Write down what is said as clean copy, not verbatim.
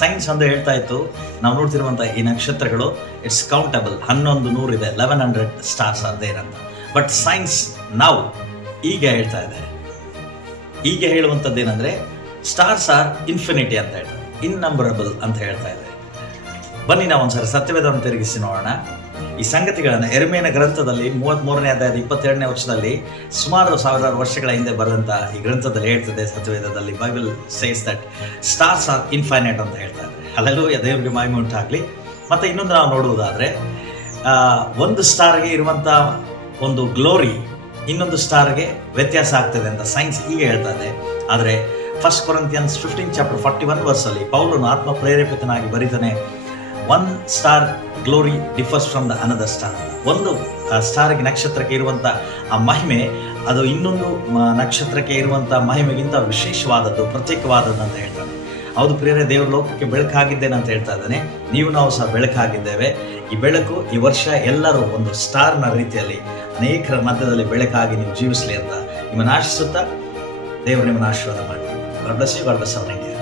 Science ಒಂದು ಹೇಳ್ತಾ ಇತ್ತು, ನಾವು ನೋಡ್ತಿರುವಂಥ ಈ ನಕ್ಷತ್ರಗಳು ಇಟ್ಸ್ ಕೌಂಟಬಲ್, 1100 ಇದೆ, 1100 ಸ್ಟಾರ್ಸ್ ಆರ್ ದೇರ್ ಅಂತ. ಬಟ್ ಸೈನ್ಸ್ ನಾವು ಈಗ ಹೇಳ್ತಾ ಇದೆ, ಈಗ ಹೇಳುವಂಥದ್ದು ಏನಂದರೆ ಸ್ಟಾರ್ಸ್ ಆರ್ ಇನ್ಫಿನಿಟಿ ಅಂತ ಹೇಳ್ತಾರೆ, ಇನ್ನಂಬರಬಲ್ ಅಂತ ಹೇಳ್ತಾ ಇದೆ. ಬನ್ನಿ ನಾವು ಒಂದ್ಸರಿ ಸತ್ಯವೇದವನ್ನು ತಿರುಗಿಸಿ ನೋಡೋಣ. ಈ ಸಂಗತಿಗಳನ್ನು ಎರ್ಮಿಯನ ಗ್ರಂಥದಲ್ಲಿ 33ನೇ ಅಧ್ಯಾಯದ 22ನೇ ವರ್ಷದಲ್ಲಿ ಸುಮಾರು 1000 ವರ್ಷಗಳ ಹಿಂದೆ ಬರೆದಂಥ ಈ ಗ್ರಂಥದಲ್ಲಿ ಹೇಳ್ತದೆ, ಸತ್ಯವೇದದಲ್ಲಿ Bible says that stars are infinite ಅಂತ ಹೇಳ್ತಾ ಇದ್ದಾರೆ. ಅಲ್ಲೆಲ್ಲೂಯ್ಯ, ದೇವರಿಗೆ ಮಹಿಮೆ ಉಂಟಾಗಲಿ. ಮತ್ತು ಇನ್ನೊಂದು ನಾವು ನೋಡುವುದಾದರೆ, ಒಂದು ಸ್ಟಾರ್ಗೆ ಇರುವಂಥ ಒಂದು ಗ್ಲೋರಿ ಇನ್ನೊಂದು ಸ್ಟಾರ್ಗೆ ವ್ಯತ್ಯಾಸ ಆಗ್ತದೆ ಅಂತ ಸೈನ್ಸ್ ಈಗ ಹೇಳ್ತಾ ಇದೆ. ಆದರೆ 1 Corinthians 15:41 ಪೌಲನು ಆತ್ಮ ಪ್ರೇರೇಪಿತನಾಗಿ ಬರೀತಾನೆ, one star glory differs from the another star. ಒಂದು ಸ್ಟಾರ್ಗೆ, ನಕ್ಷತ್ರಕ್ಕೆ ಇರುವಂಥ ಆ ಮಹಿಮೆ ಅದು ಇನ್ನೊಂದು ನಕ್ಷತ್ರಕ್ಕೆ ಇರುವಂಥ ಮಹಿಮೆಗಿಂತ ವಿಶೇಷವಾದದ್ದು, ಪ್ರತ್ಯೇಕವಾದದ್ದು ಅಂತ ಹೇಳ್ತಾನೆ. ಹೌದು ಪ್ರಿಯರೇ, ದೇವರ ಲೋಕಕ್ಕೆ ಬೆಳಕಾಗಿದ್ದೇನೆ ಅಂತ ಹೇಳ್ತಾ ಇದ್ದಾನೆ. ನಾವು ಸಹ ಬೆಳಕಾಗಿದ್ದೇವೆ. ಈ ಬೆಳಕು ಈ ವರ್ಷ ಎಲ್ಲರೂ ಒಂದು ಸ್ಟಾರ್ನ ರೀತಿಯಲ್ಲಿ ಅನೇಕರ ಮಧ್ಯದಲ್ಲಿ ಬೆಳಕಾಗಿ ನೀವು ಜೀವಿಸಲಿ ಅಂತ ನಿಮ್ಮನ್ನು ಆಶಿಸುತ್ತಾ ದೇವರು ನಿಮ್ಮನ್ನು ಆಶೀರ್ವಾದ ಮಾಡಿ. God bless you. God bless our India.